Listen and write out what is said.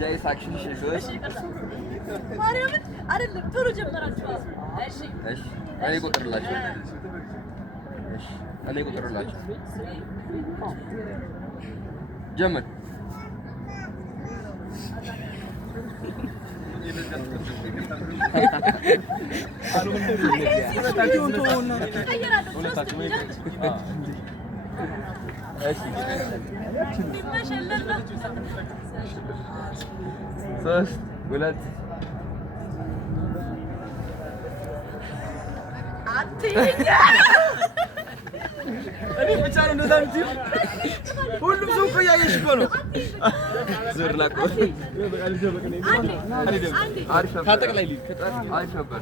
جاي ساكشن شيء ማርያም አይደለም ጥሩ ጀመራችሁ እሺ እሺ እኔ ቁጥርላችሁ እሺ እኔ ቁጥርላችሁ ጀመር ሶስት ሁለት እኔ ብቻ ነው እንደዛ የምትይው ሁሉም ሰው እኮ እያየሽ እኮ ነው ዞር ላቆ ታጠቅላይ ልጅ አሪፍ ነበር